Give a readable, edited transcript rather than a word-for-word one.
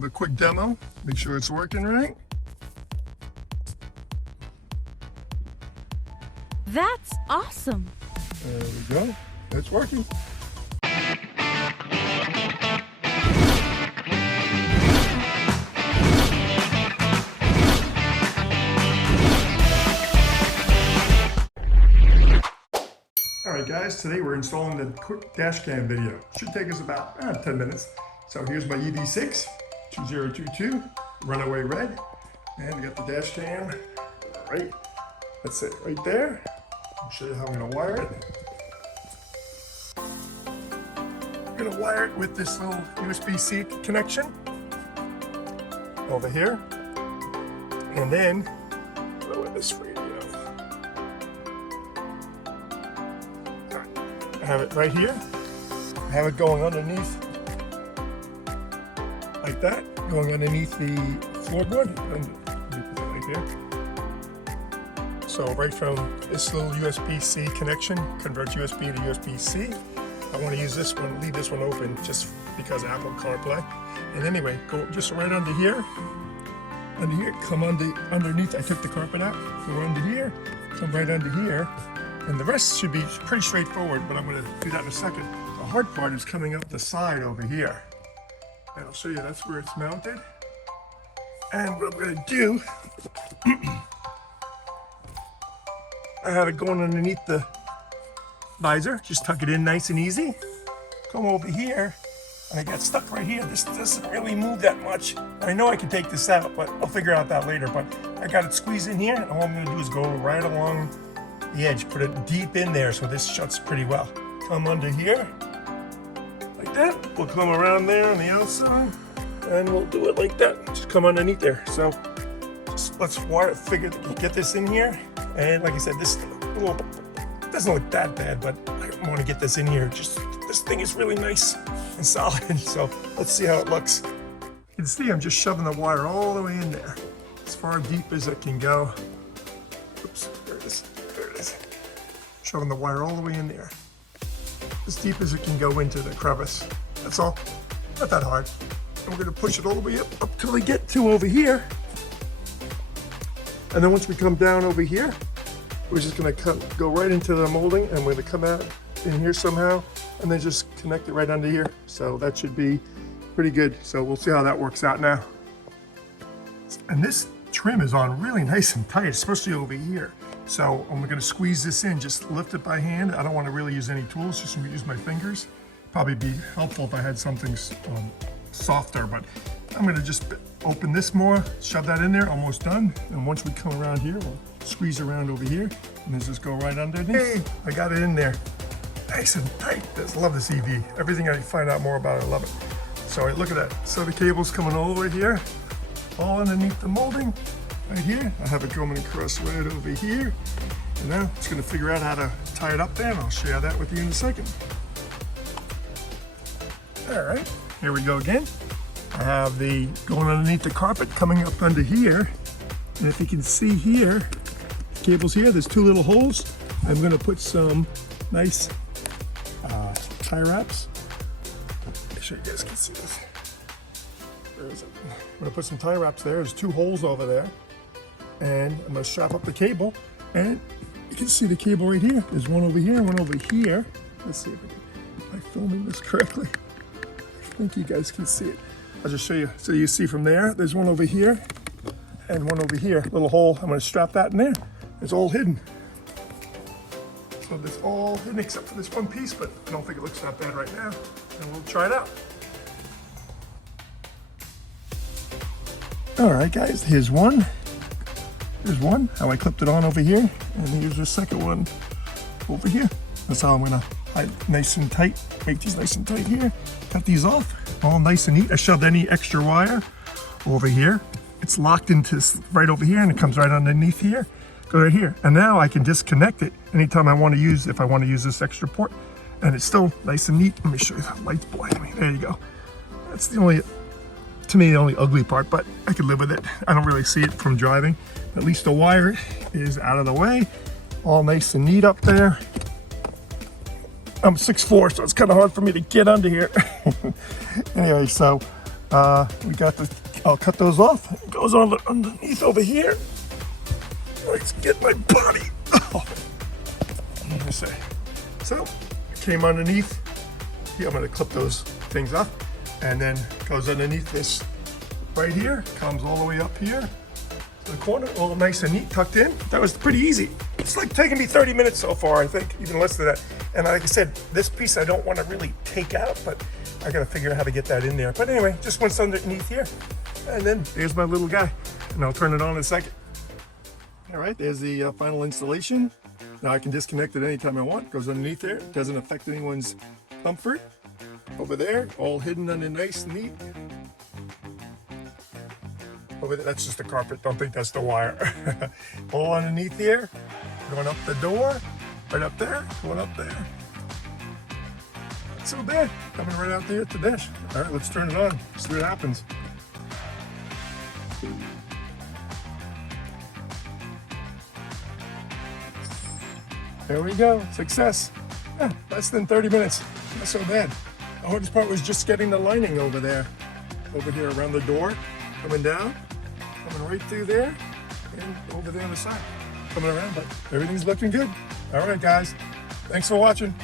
give a quick demo, make sure it's working right. That's awesome. There we go. It's working. Alright guys, today we're installing the quick dash cam video. Should take us about 10 minutes. So here's my EV6 2022 Runaway Red. And we got the dash cam right, that's it right there. I'll show you how I'm going to wire it. I'm going to wire it with this little USB-C connection over here. And then go with this radio. I have it right here. I have it going underneath like that, going underneath the floorboard. And let me put that right here. So right from this little USB-C connection, converts USB to USB-C. I want to use this one, leave this one open just because Apple CarPlay. And anyway, go just right under here, come underneath. I took the carpet out, go under here, come right under here. And the rest should be pretty straightforward, but I'm going to do that in a second. The hard part is coming up the side over here. And I'll show you that's where it's mounted. And what I'm going to do, I have it going underneath the visor. Just tuck it in nice and easy. Come over here. And I got stuck right here. This doesn't really move that much. I know I can take this out, but I'll figure out that later. But I got it squeezed in here, and all I'm going to do is go right along the edge, put it deep in there so this shuts pretty well. Come under here, like that. We'll come around there on the outside, and we'll do it like that. Just come underneath there. So let's get this in here. And like I said, this doesn't look that bad, but I want to get this in here. Just this thing is really nice and solid. So let's see how it looks. You can see I'm just shoving the wire all the way in there, as far deep as it can go. Oops, there it is. Shoving the wire all the way in there, as deep as it can go into the crevice. That's all, not that hard. And we're going to push it all the way up till we get to over here. And then once we come down over here, we're just going to go right into the molding, and we're going to come out in here somehow, and then just connect it right under here. So that should be pretty good. So we'll see how that works out now. And this trim is on really nice and tight, especially over here. So I'm going to squeeze this in, just lift it by hand. I don't want to really use any tools, just use my fingers. Probably be helpful if I had something softer, but I'm going to just open this more, shove that in there, almost done. And once we come around here, we'll squeeze around over here, and then just go right underneath. Hey, I got it in there. Nice and tight. I love this EV. Everything I find out more about it, I love it. So look at that. So the cable's coming all the way here, all underneath the molding. Right here, I have it going across right over here. And now I'm just going to figure out how to tie it up there, and I'll share that with you in a second. All right, here we go again. I have the going underneath the carpet, coming up under here. And if you can see here, the cable's here, there's two little holes. I'm going to put some nice tie wraps. Make sure you guys can see this. Where is it? I'm going to put some tie wraps there. There's two holes over there. And I'm going to strap up the cable, and you can see the cable right here. There's one over here, one over here. Let's see if I'm filming this correctly. I think you guys can see it. I'll just show you. So you see from there's one over here and one over here. Little hole. I'm going to strap that in there. It's all hidden. So it's all hidden except for this one piece, but I don't think it looks that bad right now. And we'll try it out. All right, guys. Here's one. Here's one, how I clipped it on over here, and here's the second one over here. That's how I'm gonna hide nice and tight, make these nice and tight here. Cut these off, all nice and neat. I shoved any extra wire over here. It's locked into right over here, and it comes right underneath here. Go right here, and now I can disconnect it anytime I want to use, if I want to use this extra port, and it's still nice and neat. Let me show you the light's blinding me. There you go. That's the only, to me, the only ugly part, but I could live with it. I don't really see it from driving. At least the wire is out of the way, all nice and neat up there. I'm 6'4", so it's kind of hard for me to get under here. Anyway, so We got the, I'll cut those off. It goes on underneath over here. Let's get my body. Oh. Let me say. So, it came underneath. Here, I'm gonna clip those things up. And then goes underneath this right here. Comes all the way up here to the corner, all nice and neat, tucked in. That was pretty easy. It's like taking me 30 minutes so far, I think, even less than that. And like I said, this piece I don't want to really take out, but I gotta figure out how to get that in there. But anyway, just what's underneath here. And then there's my little guy. And I'll turn it on in a second. All right, there's the final installation. Now I can disconnect it anytime I want. Goes underneath there. Doesn't affect anyone's comfort. Over there, all hidden under nice and neat. Over there, that's just the carpet. Don't think that's the wire. All underneath here. Going up the door. Right up there. Going up there. Not so bad. Coming right out there at the dash. All right, let's turn it on. See what happens. There we go. Success. Yeah, less than 30 minutes. Not so bad. The hardest part was just getting the lining over there. Over here around the door. Coming down. Coming right through there. And over there on the side. Coming around, but everything's looking good. All right, guys. Thanks for watching.